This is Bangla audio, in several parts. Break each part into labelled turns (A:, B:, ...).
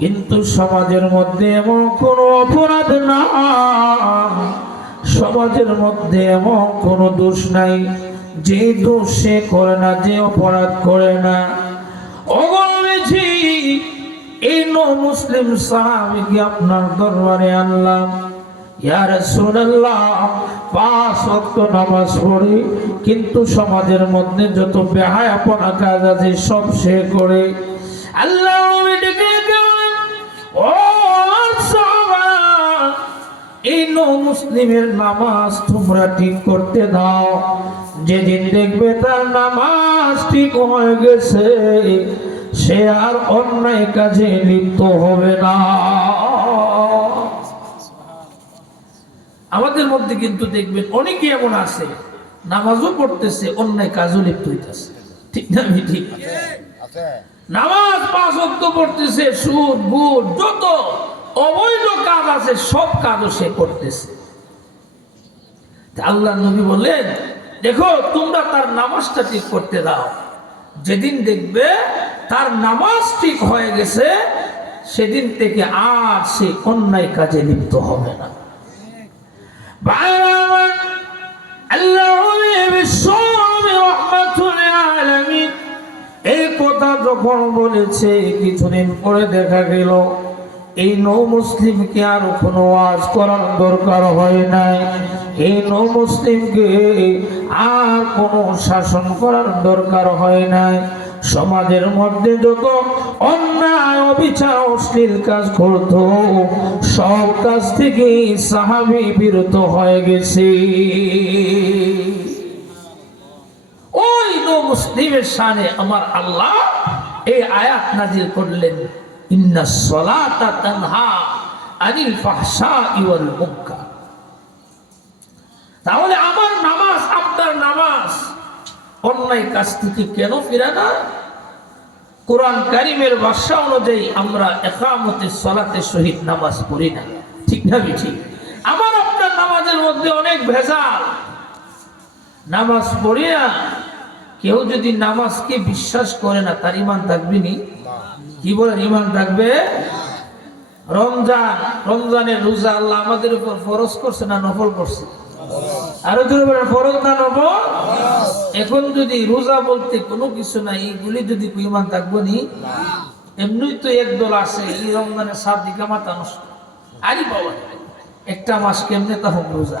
A: কিন্তু সমাজের মধ্যে এমন কোনো অপরাধ না। সমাজের মধ্যে এমন কোনো দোষ নাই। যে দোষ সে করে না, যে অপরাধ করে না। এই ন মুসলিম সাহাবিকে আপনার দরবারে আনলাম। ইয়া ওয়াক্ত নামাজ পড়ে, কিন্তু সমাজের মধ্যে যত বেহায়াপনা কাজ আছে সব সে করে। আল্লাহ ডেকে এই ন মুসলিমের নামাজ তোমরা ঠিক করতে দাও। যেদিন দেখবে তার নামাজ ঠিক হয়ে গেছে, সে আর অন্যায় কাজে লিপ্ত হবে না। আমাদের মধ্যে কিন্তু দেখবেন অনেকে এমন আছে, নামাজও পড়তেছে, অন্যায় কাজও লিপ্ত হইতেছে। ঠিক না ঠিক?
B: আছে।
A: নামাজ পাঁচ অক্ত পড়তেছে, সুদ গুড় যত অবৈধ কাজ আছে, সব কাজও সে করতেছে। আল্লাহ নবী বললেন, দেখো, তোমরা তার নামাজটা ঠিক করতে দাও। যেদিন দেখবে তার নামাজ ঠিক হয়ে গেছে, সেদিন থেকে আর সে অন্যায় কাজে লিপ্ত হবে না। আল্লাহ কথা যখন বলেছে, কিছুদিন পরে দেখা গেল, এই নৌ মুসলিমকে আর কোনো ওয়াজ করার দরকার হয় নাই। এই নৌ মুসলিমকে আর কোনো শাসন করার দরকার হয় নাই। সমাজের মধ্যে যত অন্যায়, অবিচার, অশ্লীল কাজ করত, সব কাজ থেকে সাহাবি বিরত হয়ে গেছে। নো মুসলিমের শানে আমার আল্লাহ এই আয়াত নাজিল করলেন তাহলে আমার নামাজ, আপনার নামাজ, অন্যায় কাজ থেকে কেন কোরআন কারিমের অনুযায়ী আমরা একামতে সলাতে শহীদ নামাজ পড়ি না। ঠিক না ঠিক আমার আপনার নামাজের মধ্যে অনেক ভেজাল। নামাজ পড়িয়া কেউ যদি নামাজকে বিশ্বাস করে না, তার ইমান থাকবে নি? কি বলেন ইমান থাকবে? রমজান, রমজানের রোজা আল্লাহ আমাদের উপর ফরজ করছে না নফল করছে? আরও বলেন, ফরজ না নফল? এখন যদি রোজা বলতে কোনো কিছু নাই এইগুলি যদি ইমান থাকব নি? এমনি তো একদল আছে, এই রমজানের সাত দিকা মাথা নষ্ট। আরে বাবা, একটা মাস কেমনে তখন রোজা?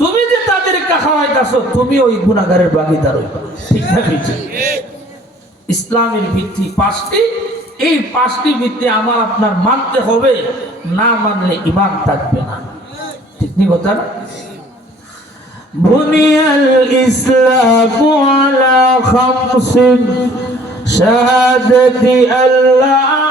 A: তুমি যে তাদেরকে খাওয়াইতেছ, তুমি ওই গুণাগারের বাগিদার ইসলামের ভিত্তি পাঁচটি। এই পাঁচটি ভিত্তি আমার আপনার মানতে হবে, না মানলে ইমান থাকবে না। কথা? ইসলাম আলা আল্লাহ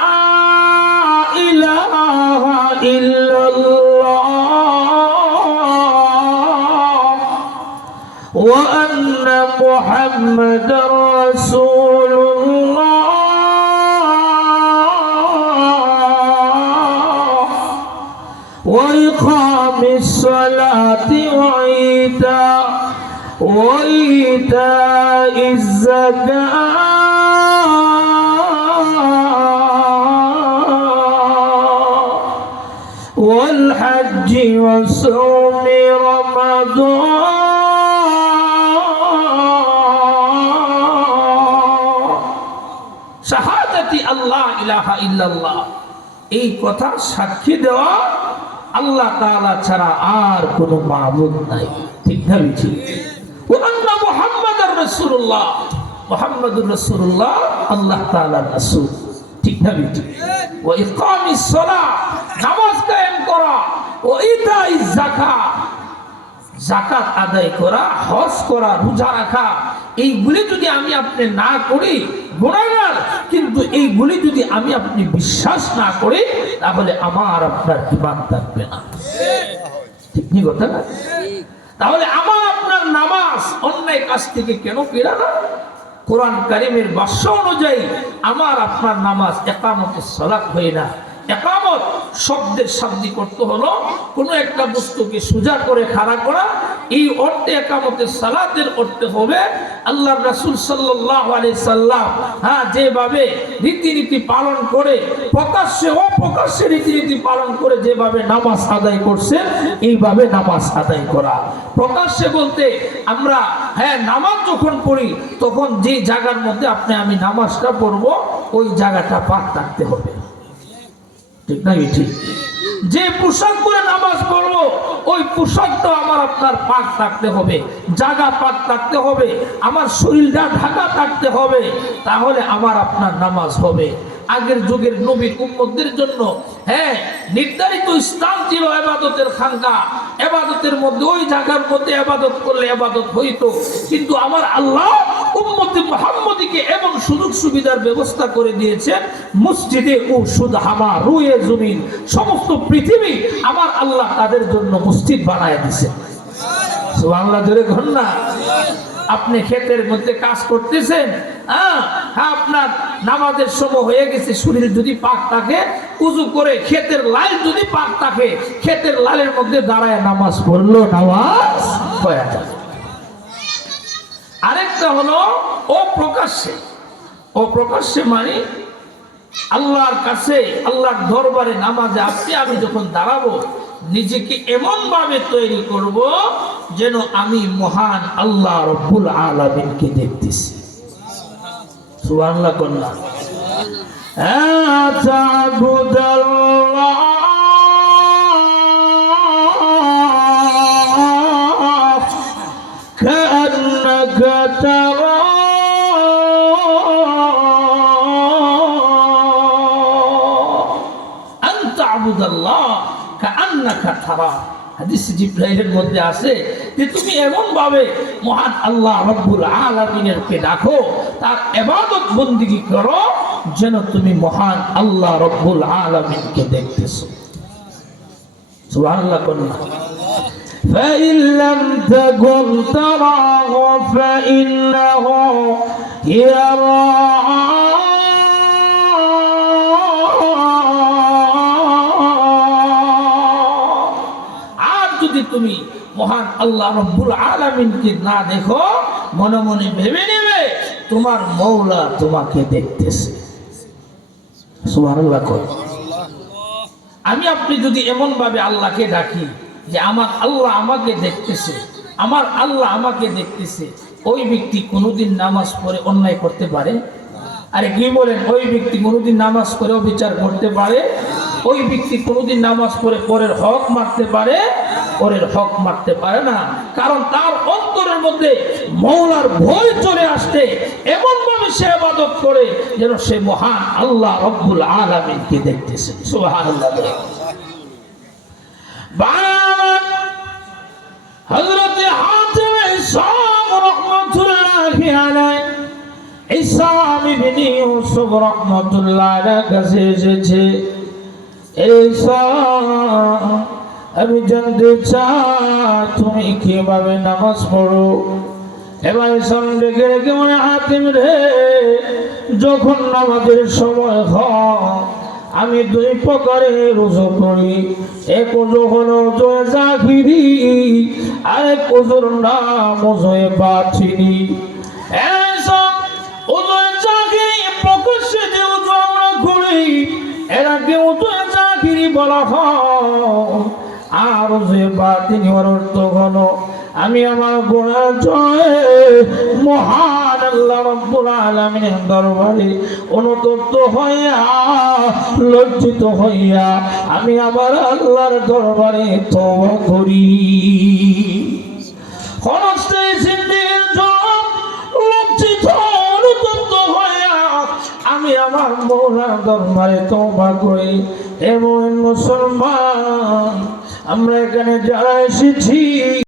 A: محمد رسول الله. وإقام الصلاة وإيتاء وإيتاء الزكاة. والحج وصوم رمضان. আল্লাহ ইলাহা ইল্লাল্লাহ। এই কথা সাক্ষী দেওয়া আল্লাহ তাআলা ছাড়া আর কোনো মাবুদ নাই। ঠিক না ঠিক ওয়ান্না মুহাম্মাদার রাসূলুল্লাহ। মুহাম্মাদুর রাসূলুল্লাহ, আল্লাহ তাআলার রাসূল। ঠিক না ঠিক ওয়া ইকামিস সালাহ, নামাজ কায়েম করা ও ইতাইজ যাকাত। জাকাত আদায় করা, হজ করা, রোজা রাখা এইগুলি যদি আমি আপনি না করি গুণাগার কিন্তু এইগুলি যদি আমি আপনি বিশ্বাস না করি, তাহলে আমার আপনার ইমান থাকবে না। ঠিক কথা? না তাহলে আমার আপনার নামাজ অন্যায় কাছ থেকে কেন ফেরা না? কোরআন কারিমের বাস্য অনুযায়ী আমার আপনার নামাজ একামতের সলাপ হয় না। একামত শব্দের শাব্দিক করতে হলো, কোনো একটা বস্তুকে সোজা করে খাড়া করা এই অর্থে একামতের সালাতের অর্থ হবে আল্লাহ রাসূল সাল্লাল্লাহু আলাইহি সাল্লাম। হ্যাঁ যেভাবে রীতিনীতি পালন করে, প্রকাশ্যে, অপ্রকাশ্যে রীতিনীতি পালন করে যেভাবে নামাজ আদায় করছে এইভাবে নামাজ আদায় করা। প্রকাশ্যে বলতে আমরা হ্যাঁ নামাজ যখন পড়ি, তখন যে জায়গার মধ্যে আপনি, আমি নামাজটা পড়ব, ওই জায়গাটা পাক থাকতে হবে। ঠিক না ঠিক? যে পোশাক পরে নামাজ পড়ব ওই পোশাকটা আমার আপনার পাক থাকতে হবে, জাগা পাক থাকতে হবে, আমার শরীরটা ঢাকা থাকতে হবে, তাহলে আমার আপনার নামাজ হবে। আগের যুগের নবী উম্মতদের জন্য হ্যাঁ নির্ধারিত স্থান ছিল এবাদতের খানকা, এবাদতের মধ্যে, ওই জায়গার মধ্যে এবাদত করলে এবাদত হইতো। কিন্তু আমার আল্লাহ উম্মতি মোহাম্মদীকে এমন সুযোগ সুবিধার ব্যবস্থা করে দিয়েছে, মসজিদে ও সুদ হামা, রুয়ে জমিন, সমস্ত পৃথিবী আমার আল্লাহ তাদের জন্য মসজিদ বানায় দিছে বাংলা ধরে ঘন না? আপনি ক্ষেতের মধ্যে কাজ করতেছেন হ্যাঁ? হ্যাঁ আপনার নামাজের সময় হয়ে গেছে, শরীর যদি পাক থাকে, উজু করে ক্ষেতের লাল যদি পাক থাকে, ক্ষেতের লালের মধ্যে দাঁড়ায় নামাজ পড়ল, নামাজ হয়ে যাবে। আরেকটা হলো ও প্রকাশ্যে ও প্রকাশ্যে মানে আল্লাহর কাছে, আল্লাহর দরবারে নামাজে আসতে আমি যখন দাঁড়াবো, নিজেকে এমনভাবে তৈরি করব যেন আমি মহান আল্লাহ রব্বুল আলমিনকে দেখতেছি। সুবাহ কন্যা। হ্যাঁ تعبد الله كأنك تراه হাদিস জিব্রাইলের মধ্যে আছে যে তুমি এমন ভাবে মহান আল্লাহ রব্বুল আলামিনেরকে ডাকো তার ইবাদত বন্দিগি করো যেন তুমি মহান আল্লাহ রব্বুল আলামিনকে দেখতেছো সুবহানাল্লাহ কন্যা فإن لم تكن تراه فإنه يراك মহান আল্লাহ রব্বুল আলামিনকে না দেখো, মনে মনে ভেবে নেবে, তোমার মৌলা তোমাকে দেখতেছে। আমি আপনি যদি এমন ভাবে আল্লাহকে ডাকি যে আমার আল্লাহ আমাকে দেখতেছে, আমার আল্লাহ আমাকে দেখতেছে, ওই ব্যক্তি কোনোদিন নামাজ পড়ে অন্যায় করতে পারে? আরে কি বলেন, ওই ব্যক্তি কোনোদিন নামাজ পড়ে বিচার করতে পারে? ওই ব্যক্তি কোনোদিন নামাজ পড়ে পরের হক মারতে পারে? পরের হক মারতে পারে না। কারণ তার অন্তরের মধ্যে মৌলার ভয় চলে আসতে এমন ভাবে সে আবাদত করে যেন সে মহান আল্লাহ রব্বুল আলমিনকে দেখতেছে। হযরতে হাতিম ইসলাম ইবনে ইউসুফ এসেছে। ইসলাম আমি জানতে চাই, তুমি কীভাবে নামাজ পড়ো? এবার ডেকে রেখে মনে হাতিম রে? যখন নামাজের সময় হয়, আমি দুই প্রকারে রুজু করি। এক উজু হলো জাহিরি আর এক উজুর নাম জয় বাছিনি উজয় জাহিরি প্রকাশ্যে যে উজু আমরা করি এরাকে উজয় জাহিরি বলা হয়। আর যে বাতিনি অর্থ হলো আমি আমার গোড়া জয় মহান আল্লাহ রব্বুল আলামিনের দরবারে অনুতপ্ত হইয়া, লজ্জিত হইয়া আমি আমার আল্লাহর দরবারে তওবা করি। আমার মৌলার দরবারে তওবা করি। এমন মুসলমান আমরা এখানে যারা এসেছি